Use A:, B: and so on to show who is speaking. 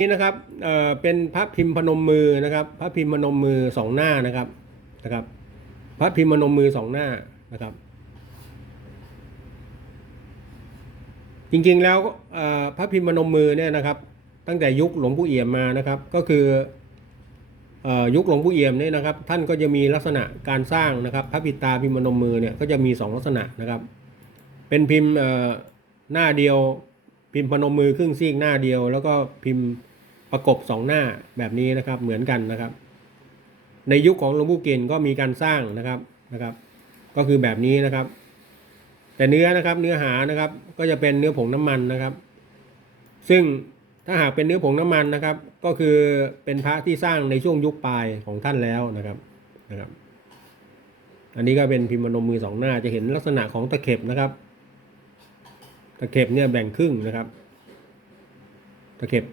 A: นี่นะครับเอ่อเป็นพระพิมพ์พนมมือนะครับ พระพิมพ์พนมมือสองหน้านะครับนะครับ พระพิมพ์พนมมือสองหน้านะครับ จริงๆแล้วเอ่อพระพิมพ์พนมมือเนี่ยนะครับ ตั้งแต่ยุคหลวงปู่เอี่ยมมานะครับ ก็คือเอ่อยุคหลวงปู่เอี่ยมเนี่ยนะครับ ท่านก็จะมีลักษณะการสร้างนะครับ พระปิตาพิมพ์พนมมือเนี่ยก็จะมีสองลักษณะนะครับ เป็นพิมพ์เอ่อหน้าเดียว พิมพ์พนมมือครึ่งซีกหน้าเดียว แล้วก็พิมพ์ประกบสองหน้าแบบนี้นะครับเหมือนกันนะครับ ในยุคของหลวงปู่เกณฑ์ก็มีการสร้างนะครับนะครับ ก็คือแบบนี้นะครับ แต่เนื้อนะครับเนื้อหานะครับก็จะเป็นเนื้อผงน้ำมันนะครับ ซึ่งถ้าหากเป็นเนื้อผงน้ำมันนะครับ ก็คือเป็นพระที่สร้างในช่วงยุคปลายของท่านแล้วนะครับนะครับ อันนี้ก็เป็นพิมพ์พนมมือสองหน้าจะเห็นลักษณะของตะเข็บนะครับ ตะเข็บเนี่ยแบ่งครึ่งนะครับ ตะเข็บ